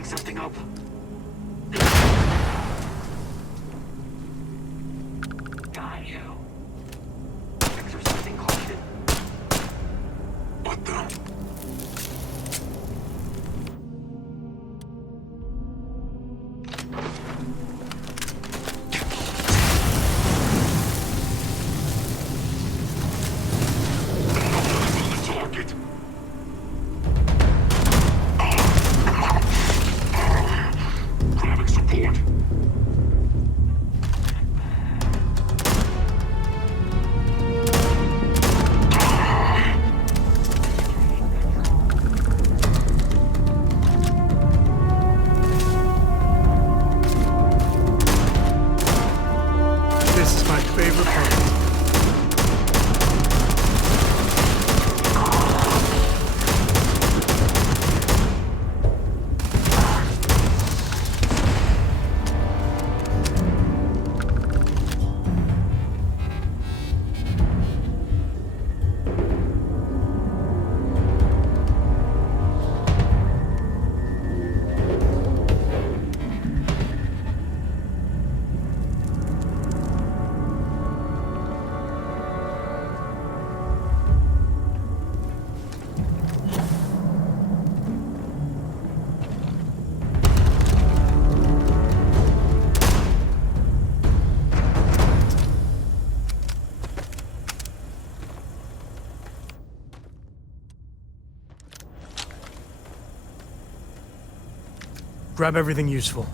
picking something up. Got you. Exercising caution. What the? Target. Grabbing support. This is my favorite part. Grab everything useful.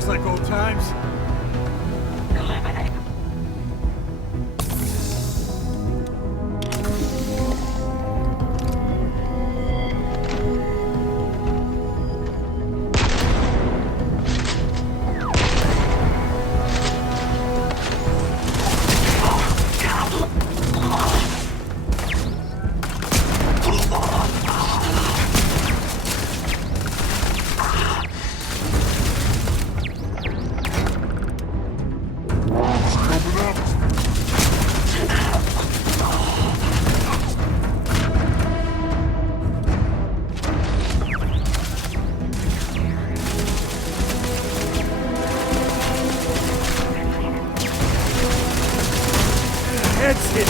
Just like old times. Eliminate. Head's hit.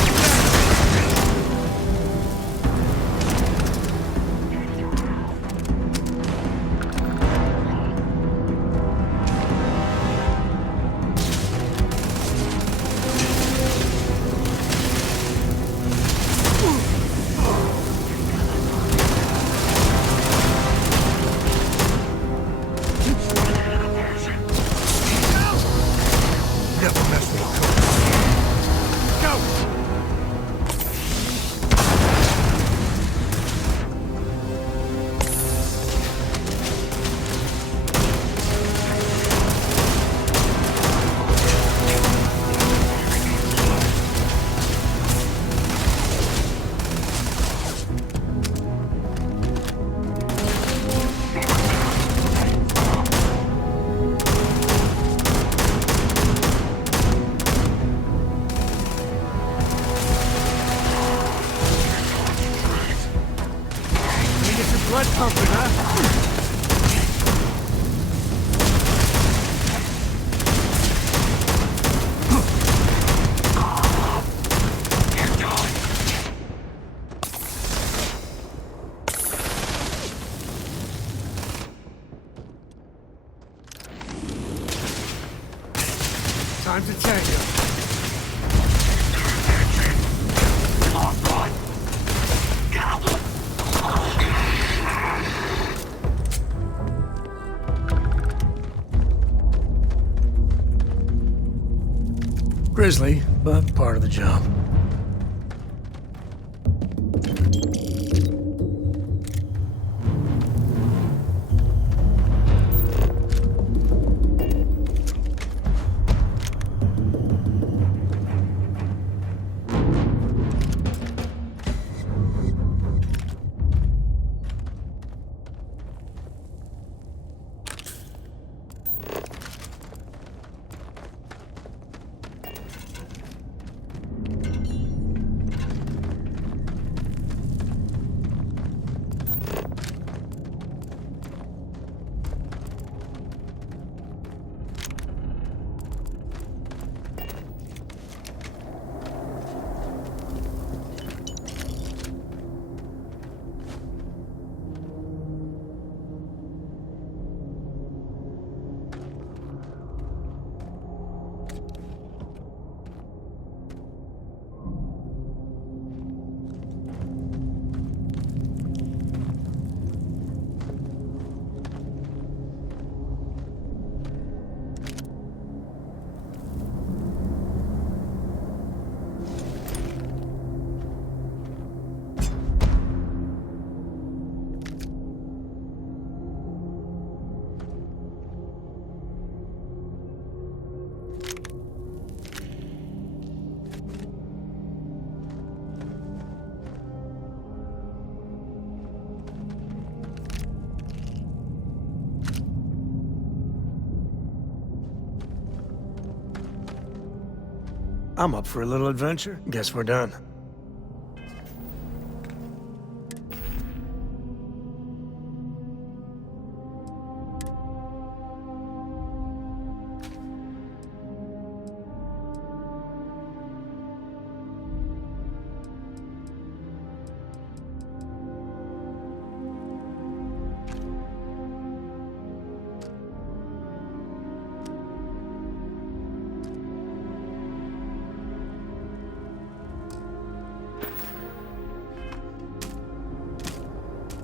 Never mess with a go! Blood pumping, huh? Time to tango. Grisly, but part of the job. I'm up for a little adventure. Guess we're done.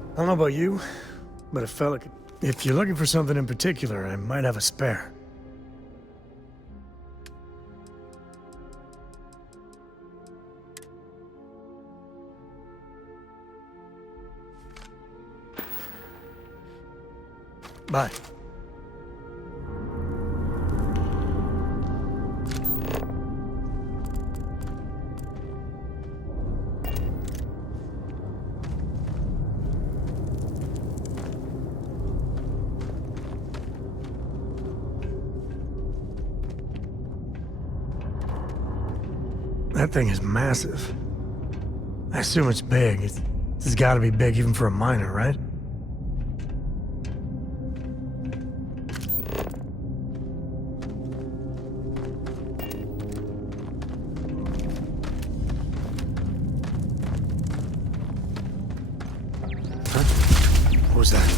I don't know about you, but it felt like if you're looking for something in particular, I might have a spare. Bye. That thing is massive. I assume it's big. It's gotta be big even for a miner, right? Huh? What was that?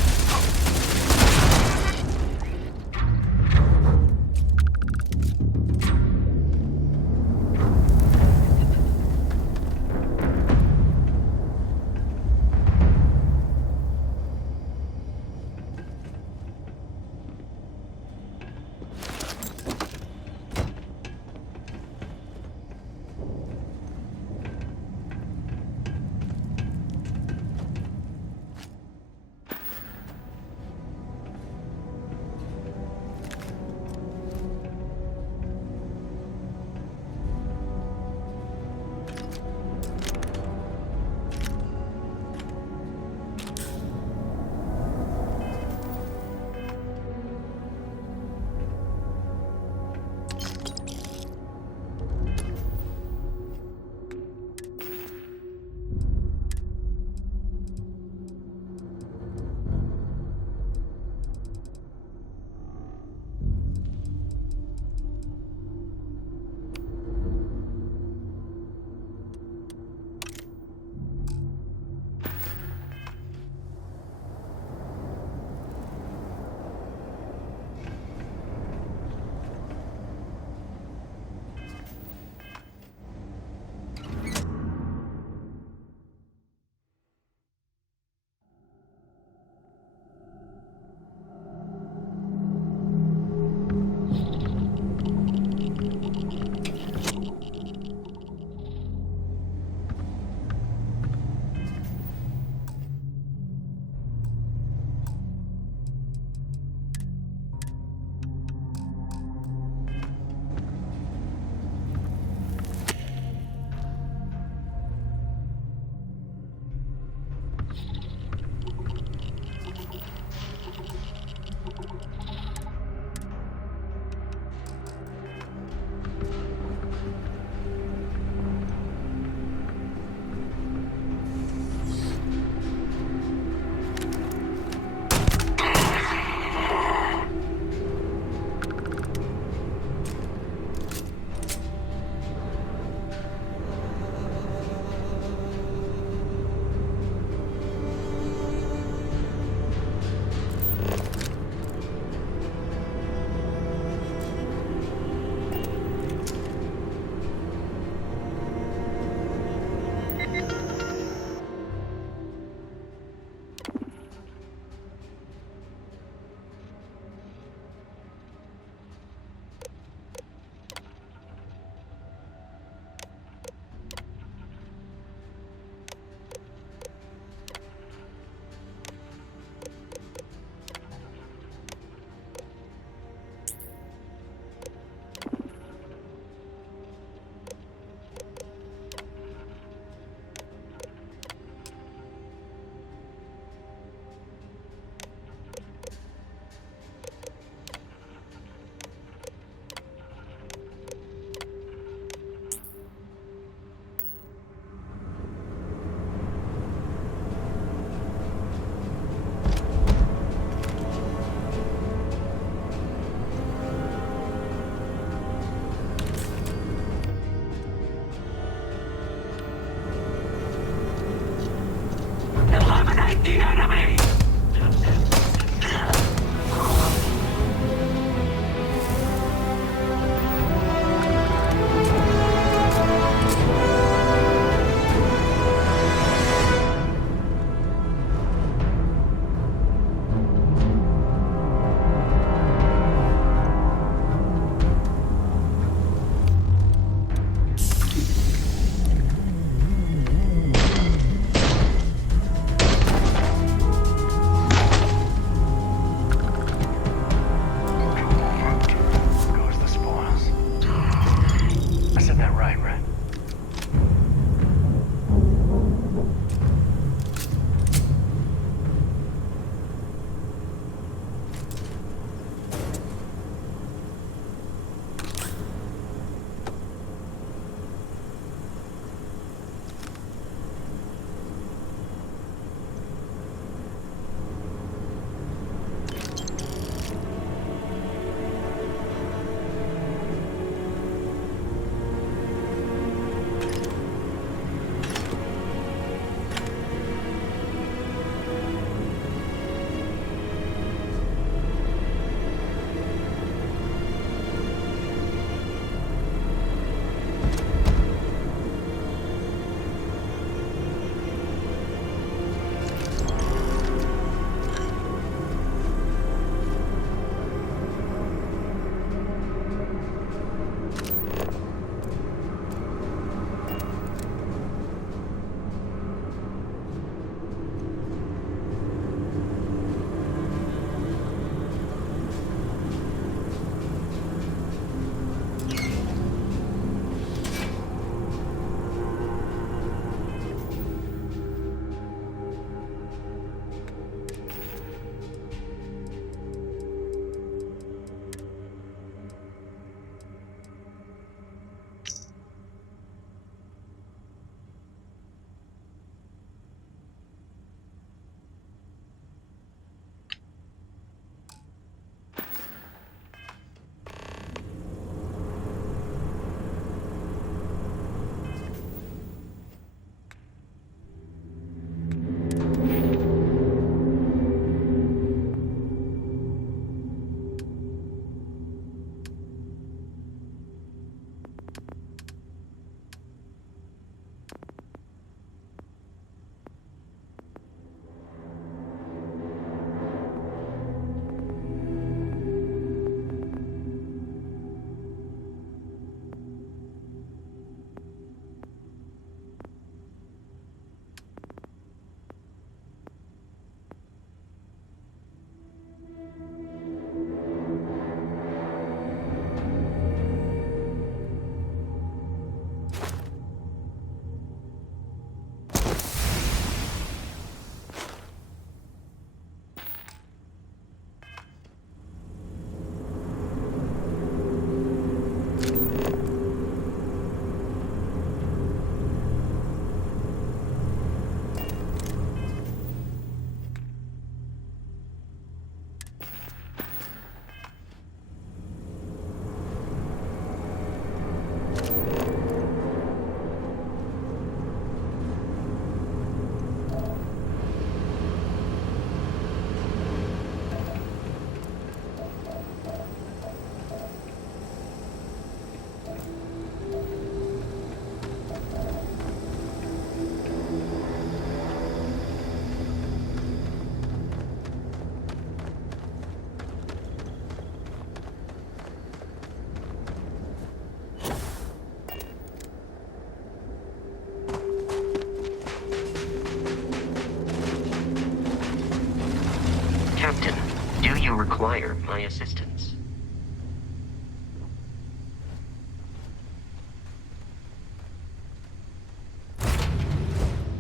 you require my assistance?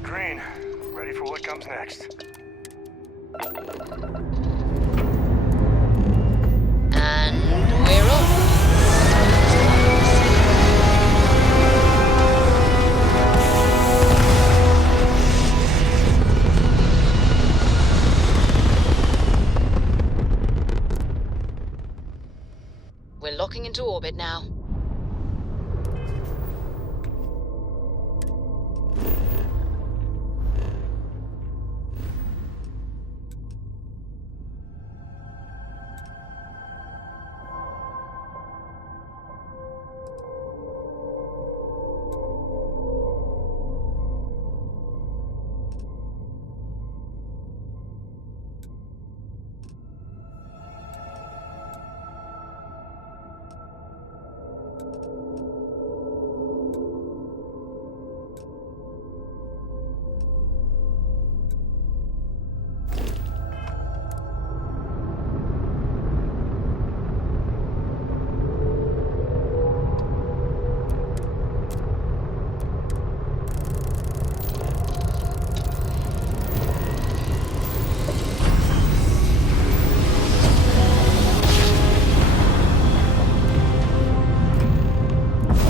Green, ready for what comes next. And we're off. We're locking into orbit now.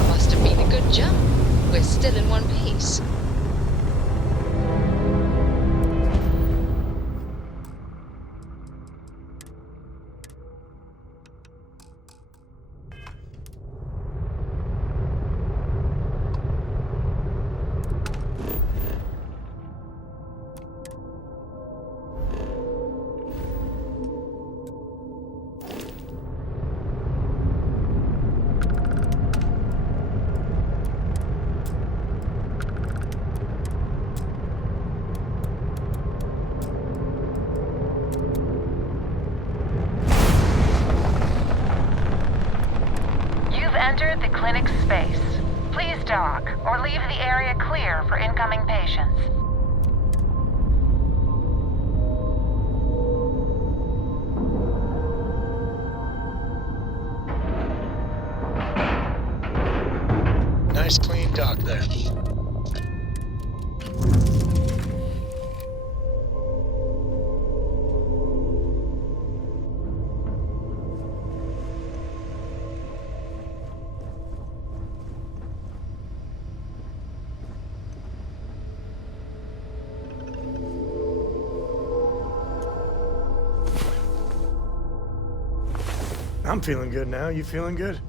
Must have been a good jump. We're still in one piece. You've entered the clinic's space. Please dock or leave the area clear for incoming patients. Nice clean dock there. I'm feeling good now. You feeling good?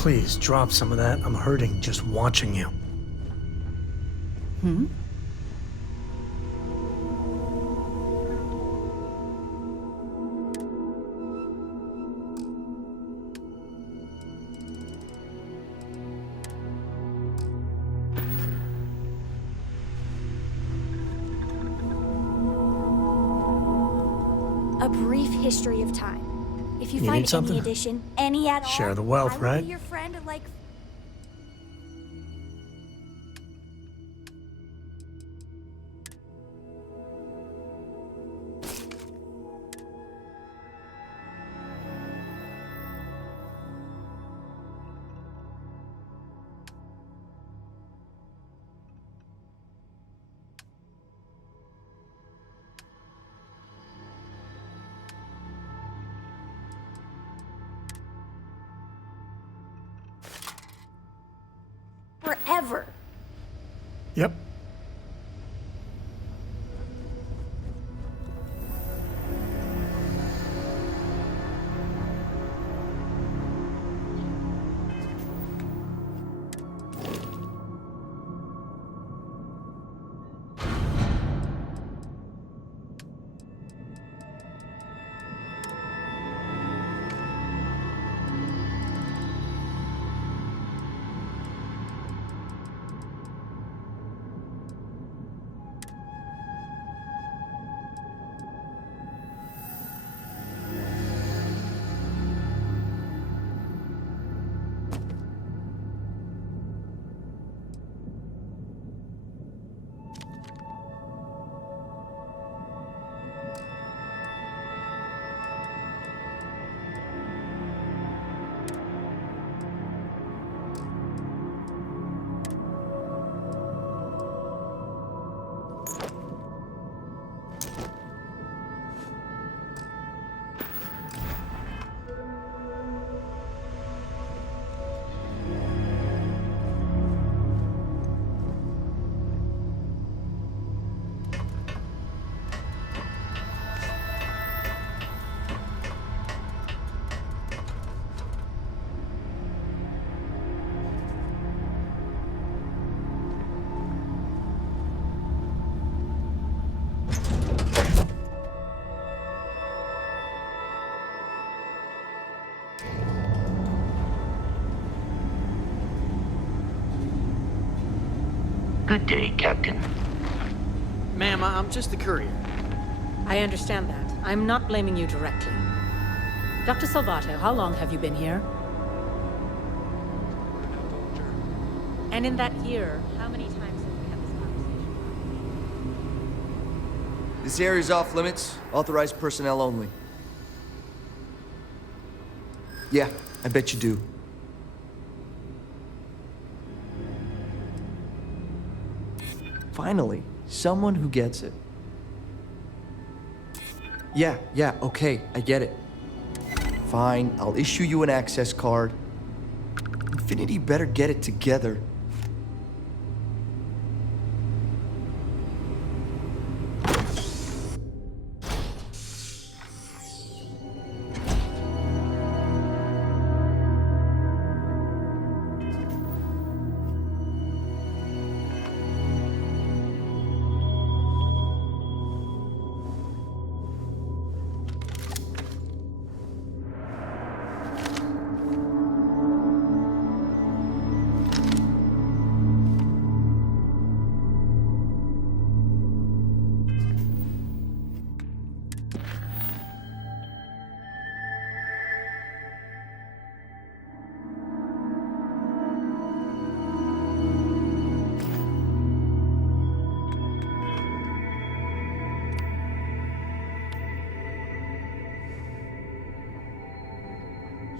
Please, drop some of that. I'm hurting just watching you. A Brief History of Time. If you You find need something? any edition, any at all, Share the wealth, I will right? be your friend like... forever. Yep. Good day, Captain. Ma'am, I'm just the courier. I understand that. I'm not blaming you directly. Dr. Salvato, how long have you been here? And in that year, how many times have we had this conversation? This area's off limits. Authorized personnel only. Yeah, I bet you do. Finally, someone who gets it. Yeah, okay, I get it. Fine, I'll issue you an access card. Infinity better get it together.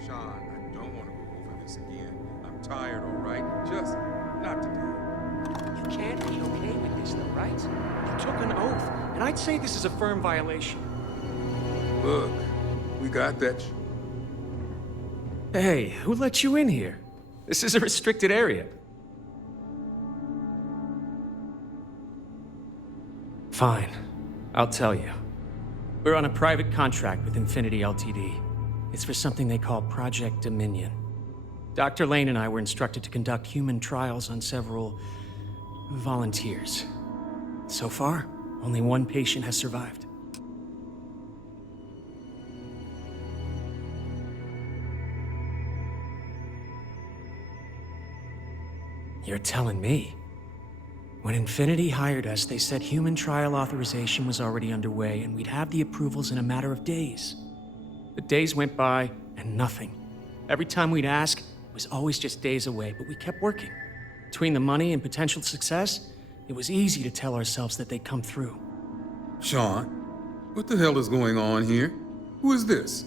Sean, I don't want to go over this again. I'm tired, all right? Just not today. You can't be okay with this, though, right? You took an oath, and I'd say this is a firm violation. Look, we got that. Hey, who let you in here? This is a restricted area. Fine. I'll tell you. We're on a private contract with Infinity Ltd. It's for something they call Project Dominion. Dr. Lane and I were instructed to conduct human trials on several volunteers. So far, only one patient has survived. You're telling me? When Infinity hired us, they said human trial authorization was already underway and we'd have the approvals in a matter of days. The days went by and nothing. Every time we'd ask, it was always just days away, but we kept working. Between the money and potential success, it was easy to tell ourselves that they'd come through. Sean, what the hell is going on here? Who is this?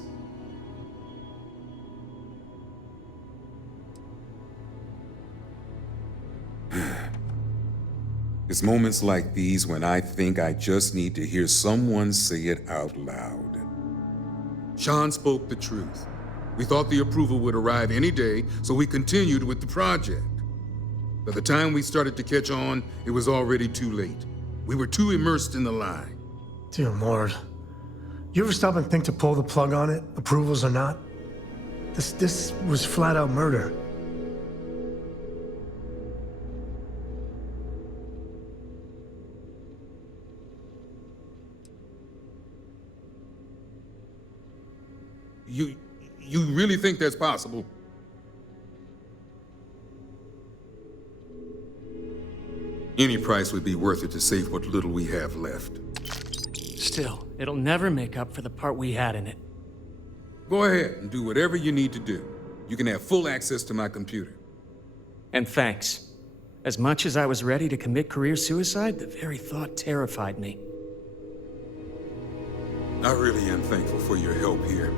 It's moments like these when I think I just need to hear someone say it out loud. Sean spoke the truth. We thought the approval would arrive any day, so we continued with the project. By the time we started to catch on, it was already too late. We were too immersed in the lie. Dear Lord. You ever stop and think to pull the plug on it, approvals or not? This was flat out murder. You really think that's possible? Any price would be worth it to save what little we have left. Still, it'll never make up for the part we had in it. Go ahead and do whatever you need to do. You can have full access to my computer. And thanks. As much as I was ready to commit career suicide, the very thought terrified me. I really am thankful for your help here.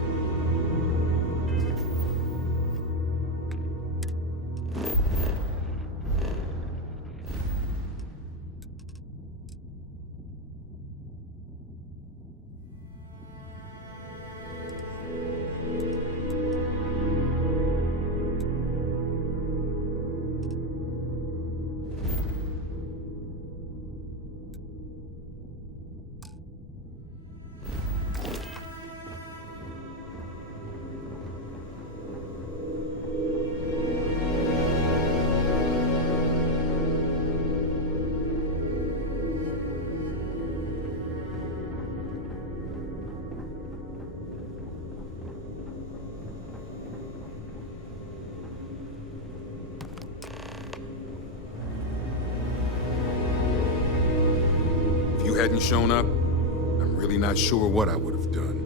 If you hadn't shown up, I'm really not sure what I would have done.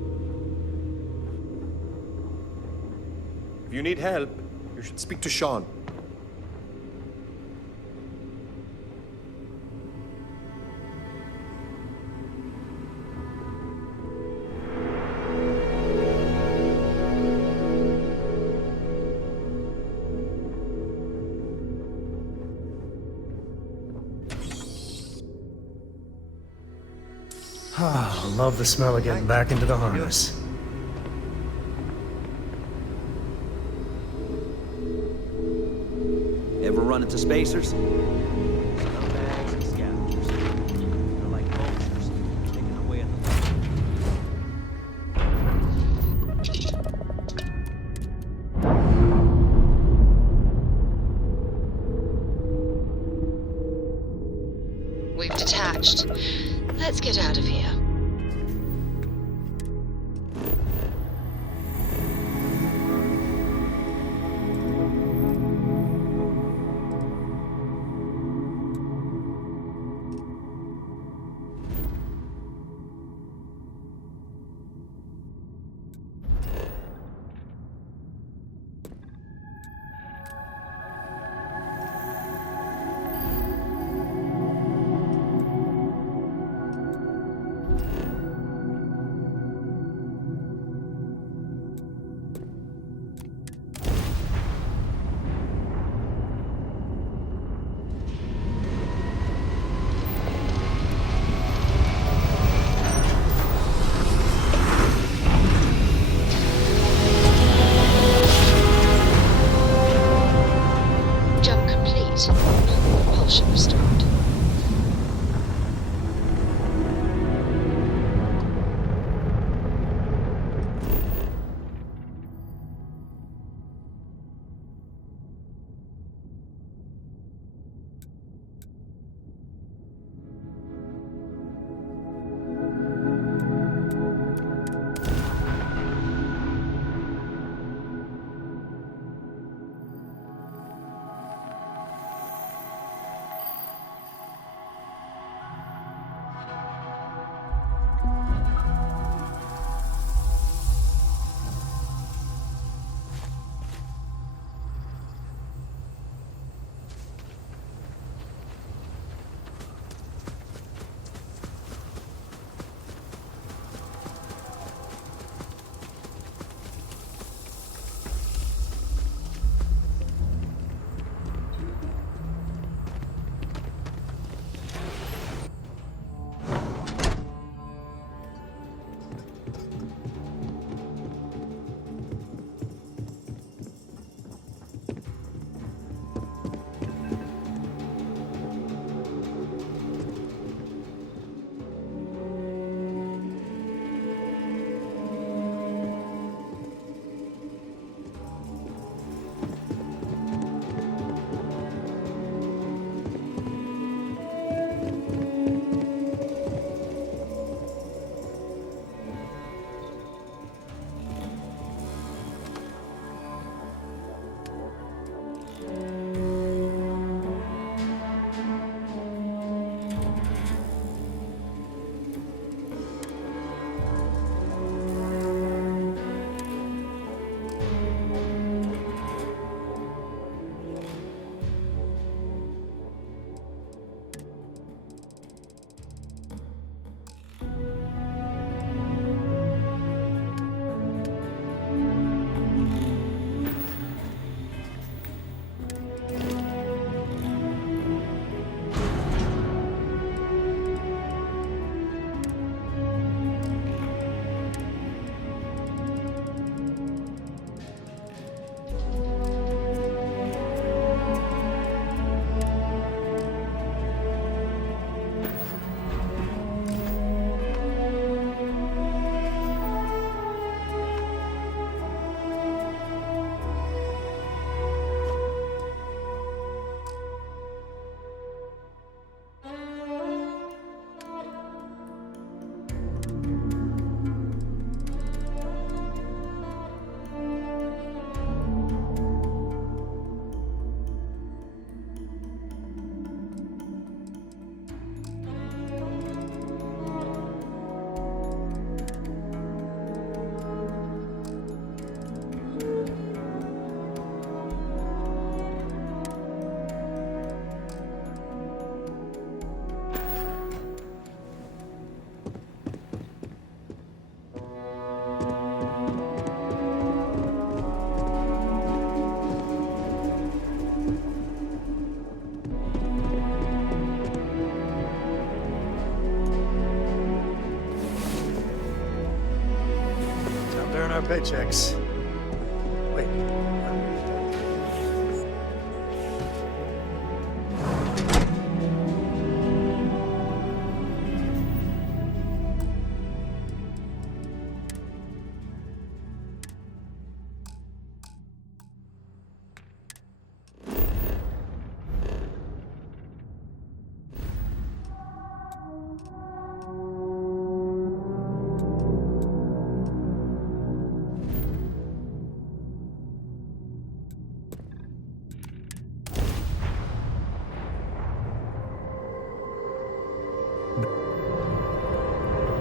If you need help, you should speak to Sean. Ah, I love the smell of getting back into the harness. Ever run into spacers? Scumbags and scavengers. They're like vultures, taking away at the We've detached. Let's get out of here. our paychecks. Wait.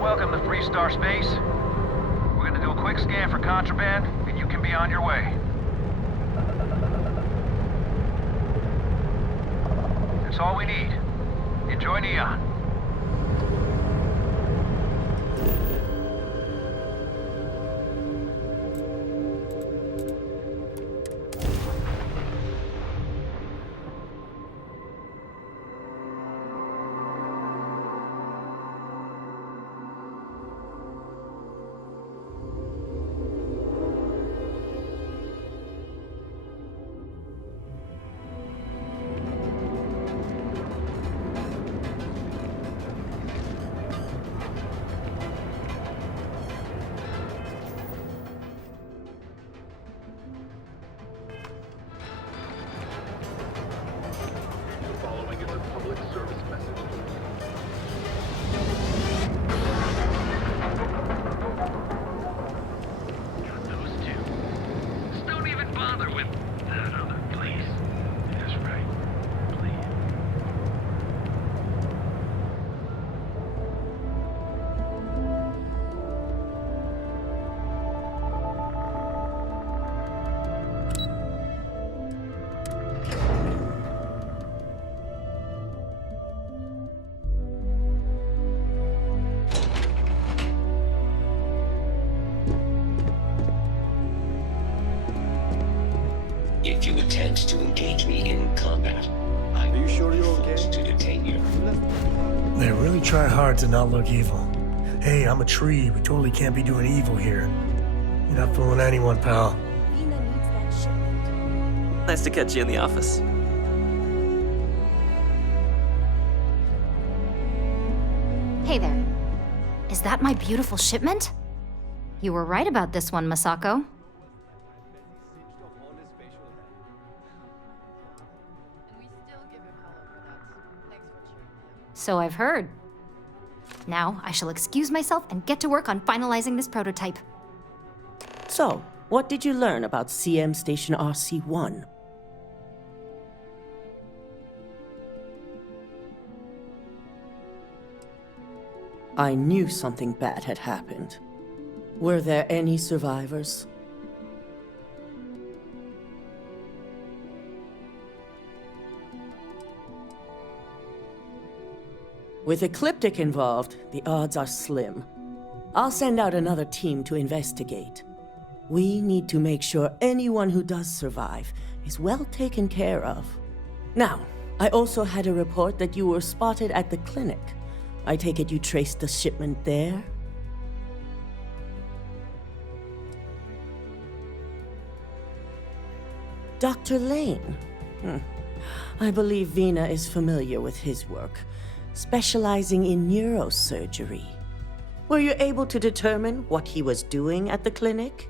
Welcome to Freestar Space. We're gonna do a quick scan for contraband, and you can be on your way. That's all we need. Enjoy Neon. If you attempt to engage me in combat, I will be forced to detain you. They really try hard to not look evil. Hey, I'm a tree. We totally can't be doing evil here. You're not fooling anyone, pal. Vina needs that shipment. Nice to catch you in the office. Hey there. Is that my beautiful shipment? You were right about this one, Masako. So I've heard. Now, I shall excuse myself and get to work on finalizing this prototype. So, what did you learn about CM Station RC-1? I knew something bad had happened. Were there any survivors? With Ecliptic involved, the odds are slim. I'll send out another team to investigate. We need to make sure anyone who does survive is well taken care of. Now, I also had a report that you were spotted at the clinic. I take it you traced the shipment there? Dr. Lane. I believe Vina is familiar with his work, specializing in neurosurgery. Were you able to determine what he was doing at the clinic?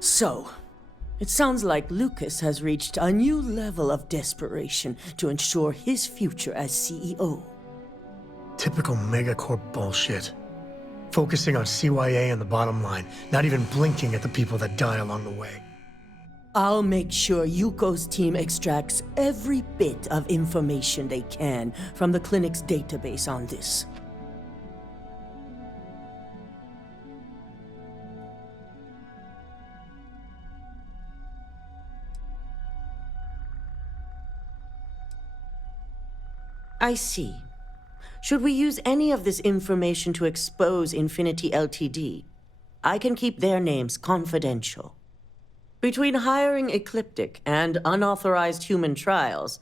So, it sounds like Lucas has reached a new level of desperation to ensure his future as CEO. Typical megacorp bullshit. Focusing on CYA and the bottom line, not even blinking at the people that die along the way. I'll make sure Yuko's team extracts every bit of information they can from the clinic's database on this. I see. Should we use any of this information to expose Infinity Ltd., I can keep their names confidential. Between hiring Ecliptic and unauthorized human trials,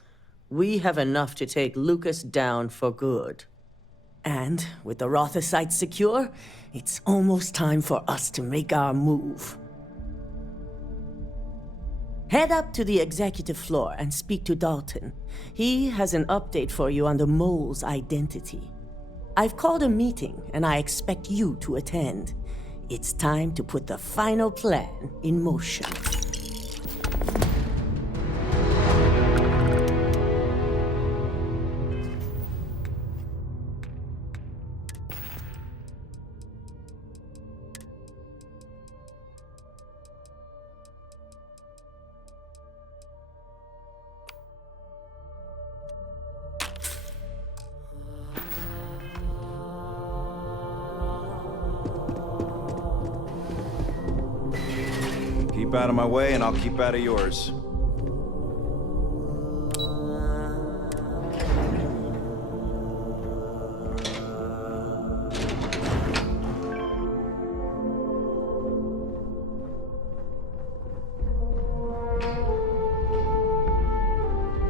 we have enough to take Lucas down for good. And with the Rotha site secure, it's almost time for us to make our move. Head up to the executive floor and speak to Dalton. He has an update for you on the mole's identity. I've called a meeting, and I expect you to attend. It's time to put the final plan in motion. Keep out of my way, and I'll keep out of yours.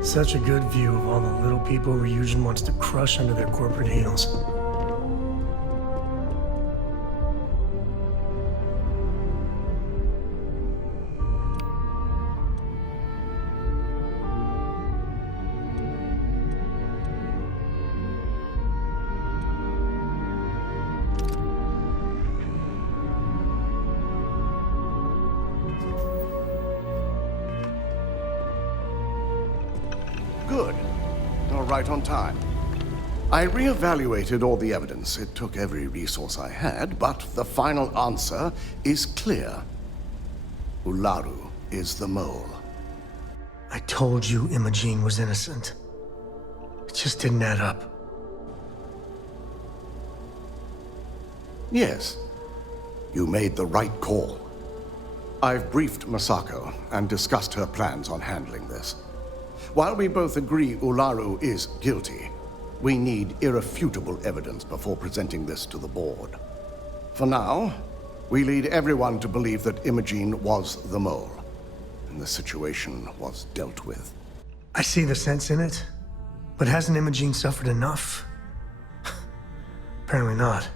Such a good view of all the little people Ryujin wants to crush under their corporate heels. Good. You're right on time. I reevaluated all the evidence. It took every resource I had, but the final answer is clear. Ularu is the mole. I told you Imogene was innocent. It just didn't add up. Yes. You made the right call. I've briefed Masako and discussed her plans on handling this. While we both agree Ularu is guilty, we need irrefutable evidence before presenting this to the board. For now, we lead everyone to believe that Imogene was the mole, and the situation was dealt with. I see the sense in it, but hasn't Imogene suffered enough? Apparently not.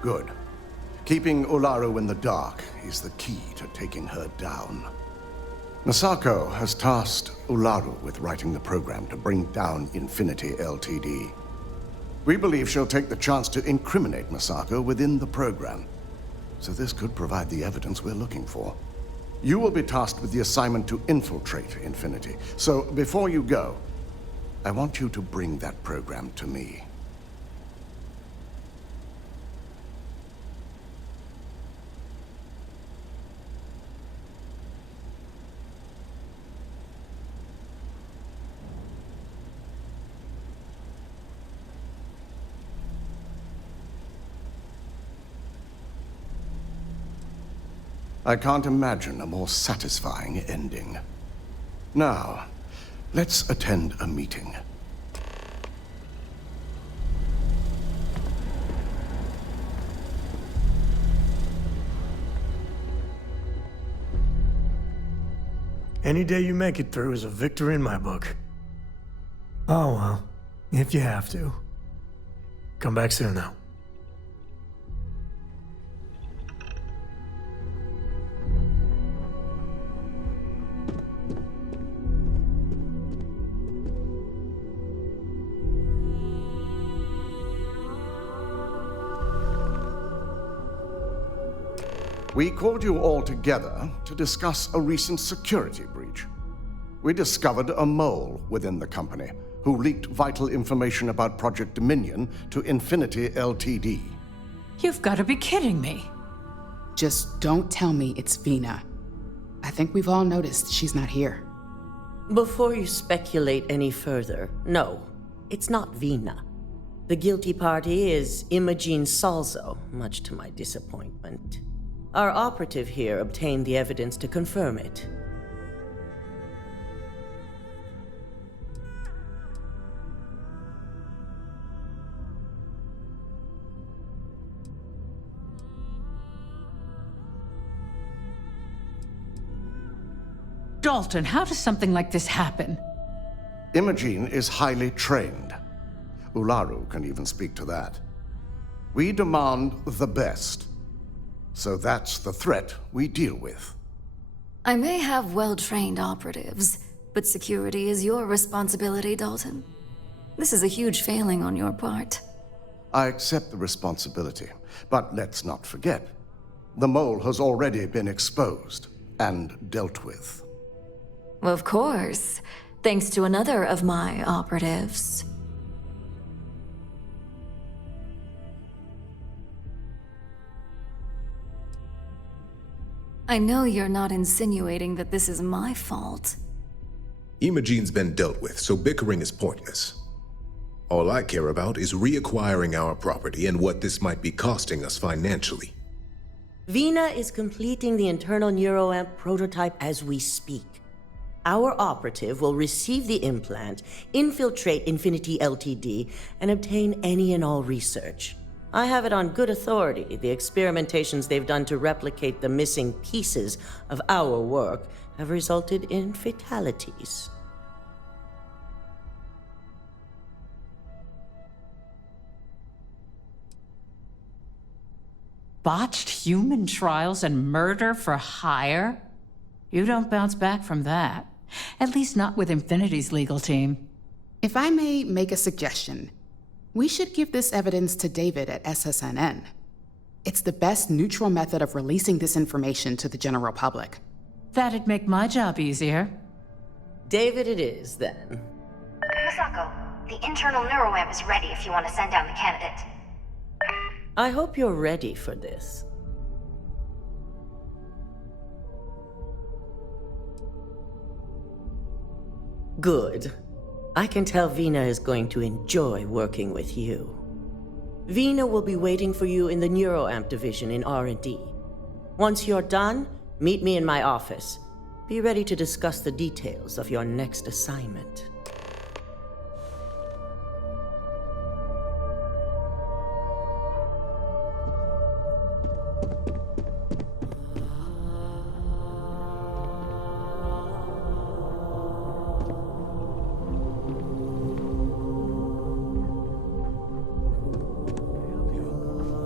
Good. Keeping Ularu in the dark is the key to taking her down. Masako has tasked Ularu with writing the program to bring down Infinity Ltd. We believe she'll take the chance to incriminate Masako within the program, so this could provide the evidence we're looking for. You will be tasked with the assignment to infiltrate Infinity, so before you go, I want you to bring that program to me. I can't imagine a more satisfying ending. Now, let's attend a meeting. Any day you make it through is a victory in my book. Oh well, if you have to. Come back soon though. We called you all together to discuss a recent security breach. We discovered a mole within the company who leaked vital information about Project Dominion to Infinity Ltd. You've got to be kidding me. Just don't tell me it's Vina. I think we've all noticed she's not here. Before you speculate any further, no, it's not Vina. The guilty party is Imogene Salzo, much to my disappointment. Our operative here obtained the evidence to confirm it. Dalton, how does something like this happen? Imogene is highly trained. Ularu can even speak to that. We demand the best. So that's the threat we deal with. I may have well-trained operatives, but security is your responsibility, Dalton. This is a huge failing on your part. I accept the responsibility, but let's not forget, the mole has already been exposed and dealt with. Of course, thanks to another of my operatives. I know you're not insinuating that this is my fault. Imogene's been dealt with, so bickering is pointless. All I care about is reacquiring our property and what this might be costing us financially. Vina is completing the internal neuroamp prototype as we speak. Our operative will receive the implant, infiltrate Infinity Ltd., and obtain any and all research. I have it on good authority. The experimentations they've done to replicate the missing pieces of our work have resulted in fatalities. Botched human trials and murder for hire? You don't bounce back from that. At least not with Infinity's legal team. If I may make a suggestion, we should give this evidence to David at SSNN. It's the best neutral method of releasing this information to the general public. That'd make my job easier. David it is, then. Misako, the internal neuroamp is ready if you want to send down the candidate. I hope you're ready for this. Good. I can tell Vina is going to enjoy working with you. Vina will be waiting for you in the neuroamp division in R&D. Once you're done, meet me in my office. Be ready to discuss the details of your next assignment.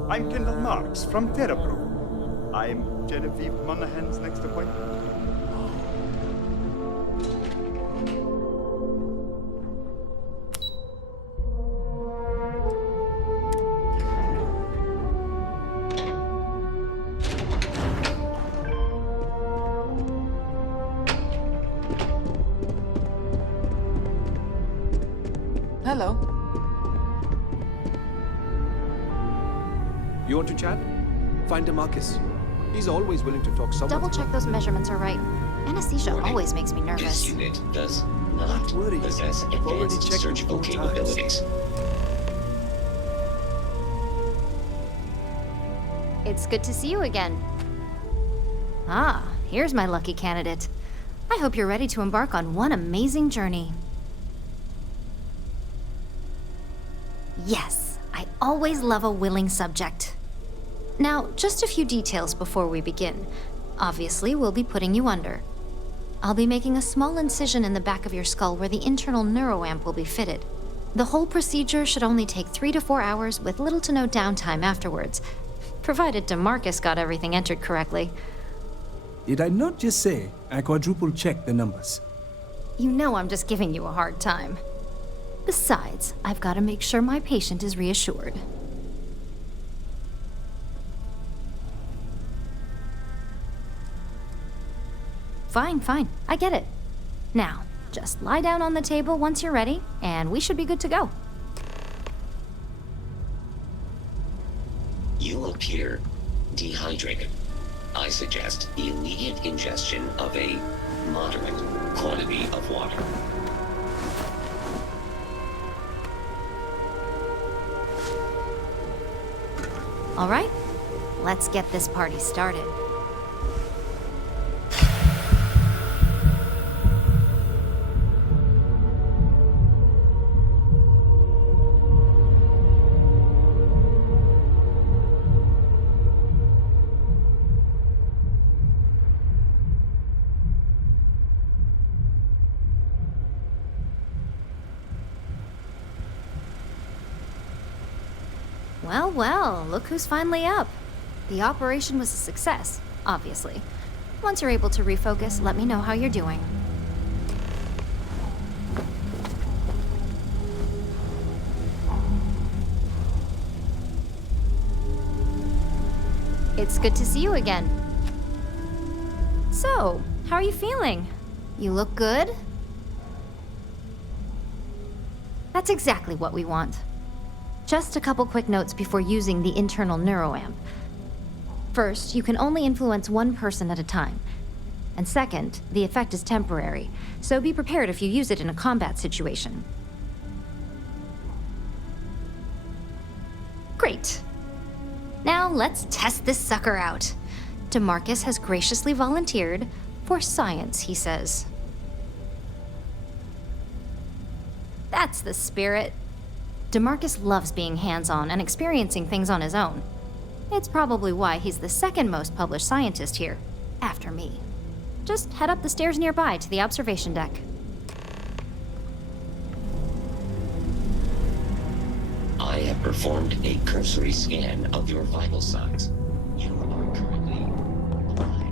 I'm Kendall Marks from TerraPro. I'm Genevieve Monahan's next appointment. Hello. You want to chat? Find Demarcus. He's always willing to talk someone. Double check those measurements are right. Anesthesia always makes me nervous. This unit does not possess advanced surgical capabilities. It's good to see you again. Ah, here's my lucky candidate. I hope you're ready to embark on one amazing journey. Yes, I always love a willing subject. Now, just a few details before we begin. Obviously, we'll be putting you under. I'll be making a small incision in the back of your skull where the internal neuroamp will be fitted. The whole procedure should only take 3 to 4 hours with little to no downtime afterwards, provided DeMarcus got everything entered correctly. Did I not just say I quadruple-checked the numbers? You know I'm just giving you a hard time. Besides, I've got to make sure my patient is reassured. Fine. I get it. Now, just lie down on the table once you're ready, and we should be good to go. You appear dehydrated. I suggest immediate ingestion of a moderate quantity of water. All right, let's get this party started. Well, well, look who's finally up. The operation was a success, obviously. Once you're able to refocus, let me know how you're doing. It's good to see you again. So, how are you feeling? You look good? That's exactly what we want. Just a couple quick notes before using the internal neuroamp. First, you can only influence one person at a time. And second, the effect is temporary, so be prepared if you use it in a combat situation. Great. Now let's test this sucker out. DeMarcus has graciously volunteered for science, he says. That's the spirit. DeMarcus loves being hands-on and experiencing things on his own. It's probably why he's the second most published scientist here, after me. Just head up the stairs nearby to the observation deck. I have performed a cursory scan of your vital signs. You are currently alive.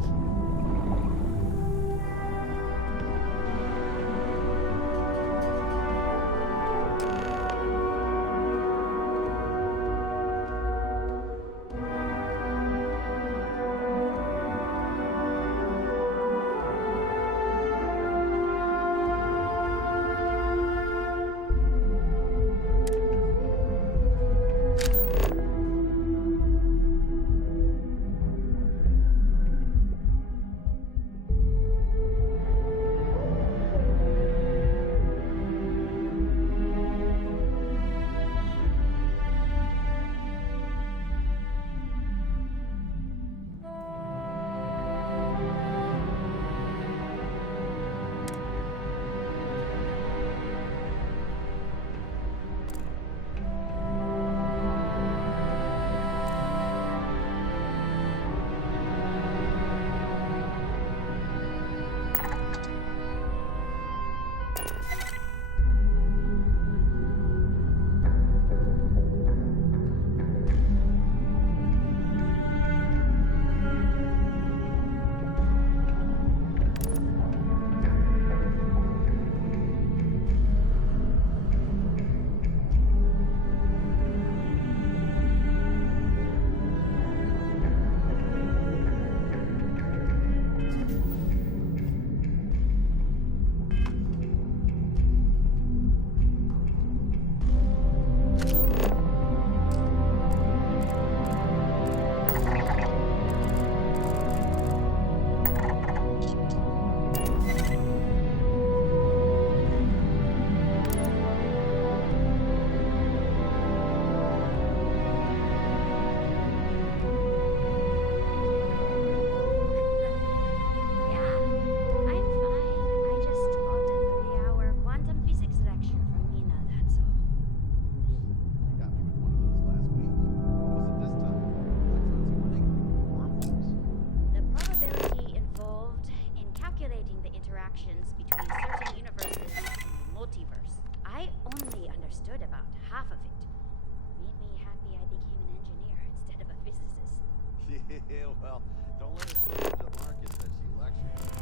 Yeah, well, don't let it fool DeMarcus that she lectured.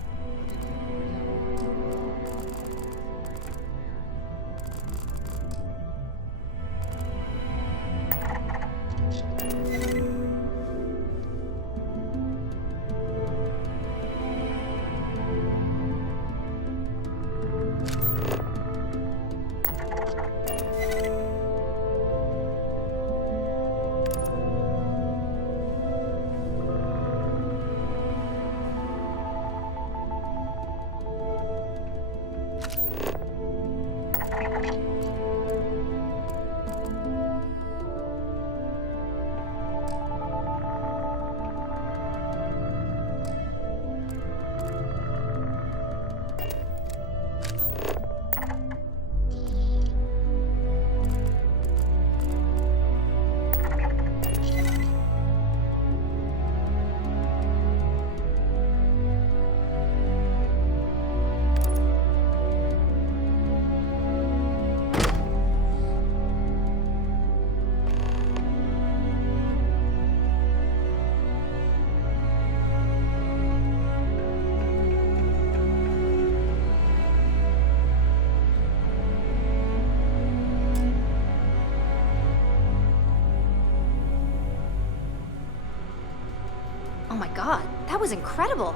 god, that was incredible.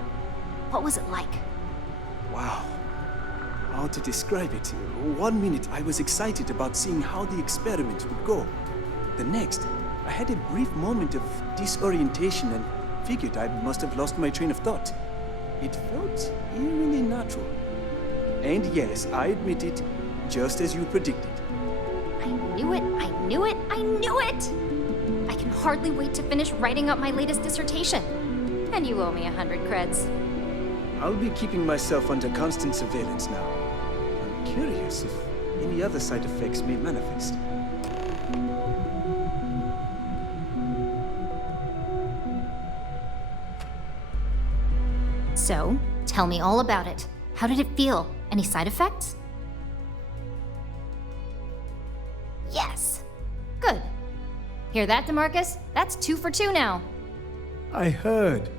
What was it like? Wow. How to describe it? 1 minute I was excited about seeing how the experiment would go. The next, I had a brief moment of disorientation and figured I must have lost my train of thought. It felt eerily natural. And yes, I admit it, just as you predicted. I knew it, I knew it, I knew it! I can hardly wait to finish writing up my latest dissertation. And you owe me 100 creds. I'll be keeping myself under constant surveillance now. I'm curious if any other side effects may manifest. So, tell me all about it. How did it feel? Any side effects? Yes! Good. Hear that, DeMarcus? That's 2 for 2 now. I heard.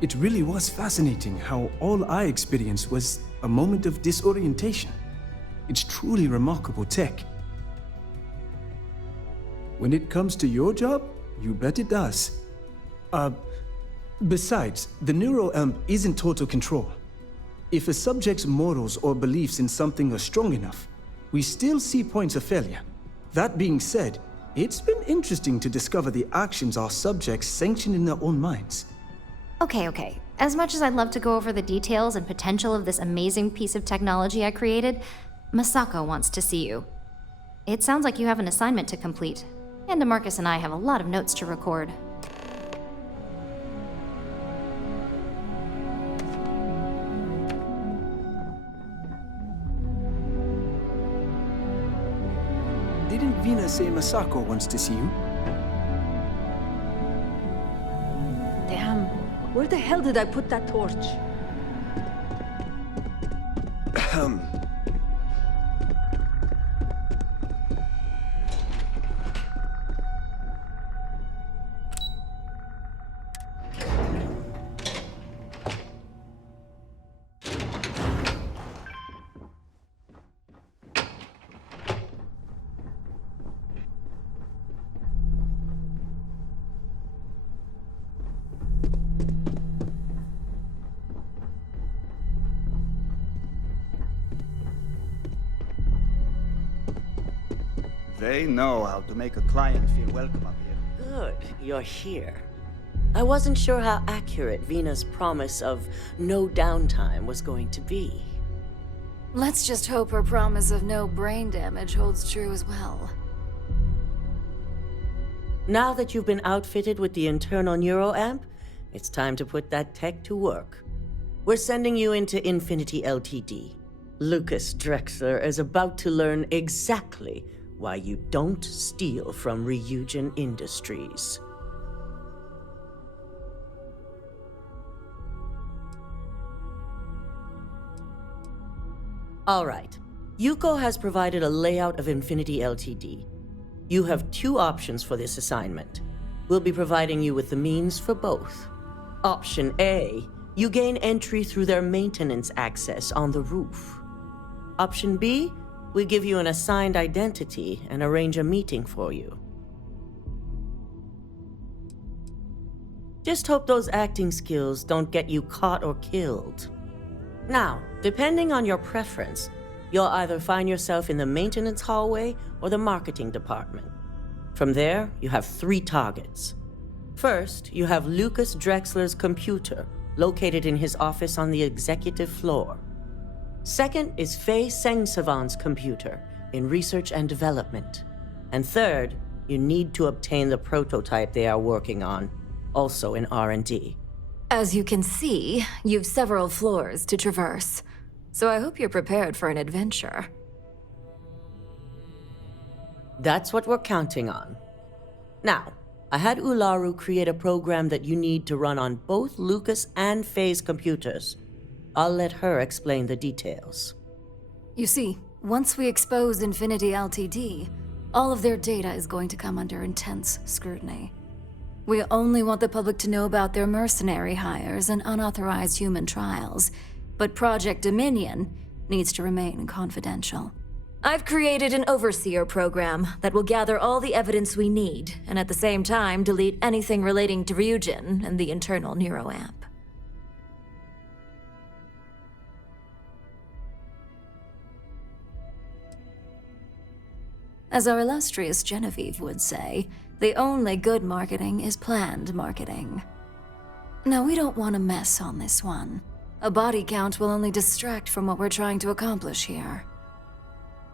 It really was fascinating how all I experienced was a moment of disorientation. It's truly remarkable tech. When it comes to your job, you bet it does. Besides, the NeuroAmp isn't total control. If a subject's morals or beliefs in something are strong enough, we still see points of failure. That being said, it's been interesting to discover the actions our subjects sanction in their own minds. Okay. As much as I'd love to go over the details and potential of this amazing piece of technology I created, Masako wants to see you. It sounds like you have an assignment to complete, and DeMarcus and I have a lot of notes to record. Didn't Vina say Masako wants to see you? Damn, where the hell did I put that torch? They know how to make a client feel welcome up here. Good, you're here. I wasn't sure how accurate Vina's promise of no downtime was going to be. Let's just hope her promise of no brain damage holds true as well. Now that you've been outfitted with the internal NeuroAmp, it's time to put that tech to work. We're sending you into Infinity Ltd. Lucas Drexler is about to learn exactly why you don't steal from Ryujin Industries. All right. Yuko has provided a layout of Infinity Ltd. You have 2 options for this assignment. We'll be providing you with the means for both. Option A, you gain entry through their maintenance access on the roof. Option B, we give you an assigned identity and arrange a meeting for you. Just hope those acting skills don't get you caught or killed. Now, depending on your preference, you'll either find yourself in the maintenance hallway or the marketing department. From there, you have 3 targets. First, you have Lucas Drexler's computer, located in his office on the executive floor. Second is Faye Sengsavan's computer in research and development. And third, you need to obtain the prototype they are working on, also in R&D. As you can see, you've several floors to traverse, so I hope you're prepared for an adventure. That's what we're counting on. Now, I had Ularu create a program that you need to run on both Lucas and Faye's computers. I'll let her explain the details. You see, once we expose Infinity Ltd., all of their data is going to come under intense scrutiny. We only want the public to know about their mercenary hires and unauthorized human trials, but Project Dominion needs to remain confidential. I've created an overseer program that will gather all the evidence we need, and at the same time delete anything relating to Ryujin and the internal neuroamp. As our illustrious Genevieve would say, the only good marketing is planned marketing. Now, we don't want to mess on this one. A body count will only distract from what we're trying to accomplish here.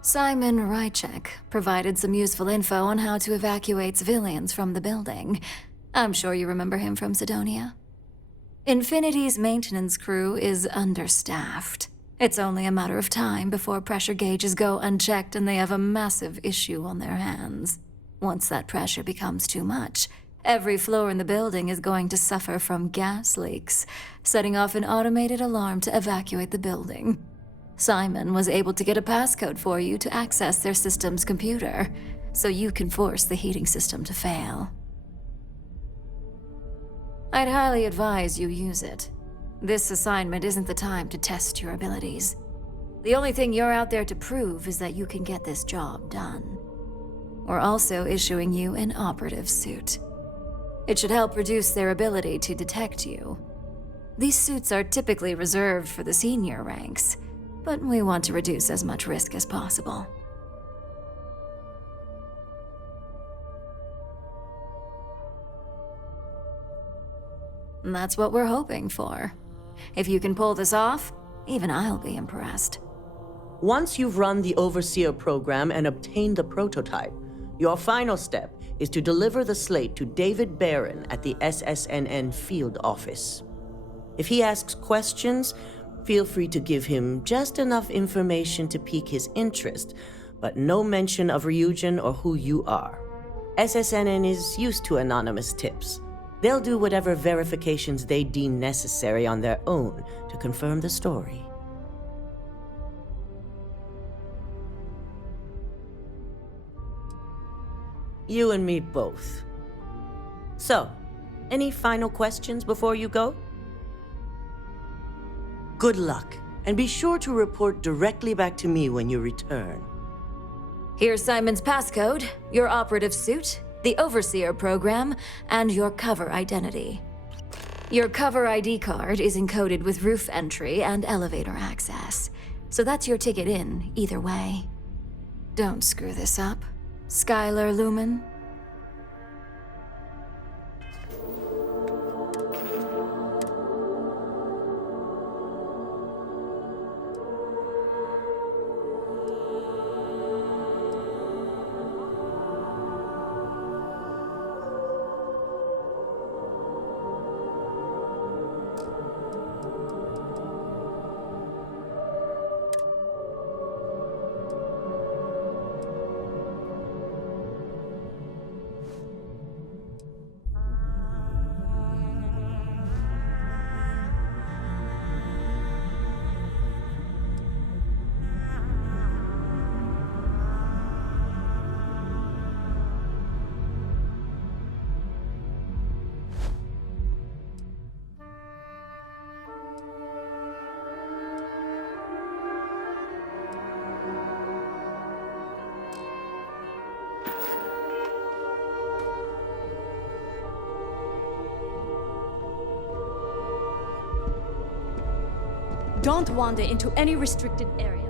Simon Rychek provided some useful info on how to evacuate civilians from the building. I'm sure you remember him from Sidonia. Infinity's maintenance crew is understaffed. It's only a matter of time before pressure gauges go unchecked and they have a massive issue on their hands. Once that pressure becomes too much, every floor in the building is going to suffer from gas leaks, setting off an automated alarm to evacuate the building. Simon was able to get a passcode for you to access their system's computer, so you can force the heating system to fail. I'd highly advise you use it. This assignment isn't the time to test your abilities. The only thing you're out there to prove is that you can get this job done. We're also issuing you an operative suit. It should help reduce their ability to detect you. These suits are typically reserved for the senior ranks, but we want to reduce as much risk as possible. And that's what we're hoping for. If you can pull this off, even I'll be impressed. Once you've run the Overseer program and obtained the prototype, your final step is to deliver the slate to David Barron at the SSNN field office. If he asks questions, feel free to give him just enough information to pique his interest, but no mention of Ryujin or who you are. SSNN is used to anonymous tips. They'll do whatever verifications they deem necessary on their own to confirm the story. You and me both. So, any final questions before you go? Good luck, and be sure to report directly back to me when you return. Here's Simon's passcode, your operative suit, the Overseer program, and your cover identity. Your cover ID card is encoded with roof entry and elevator access, so that's your ticket in, either way. Don't screw this up, Skylar Lumen. Don't wander into any restricted area.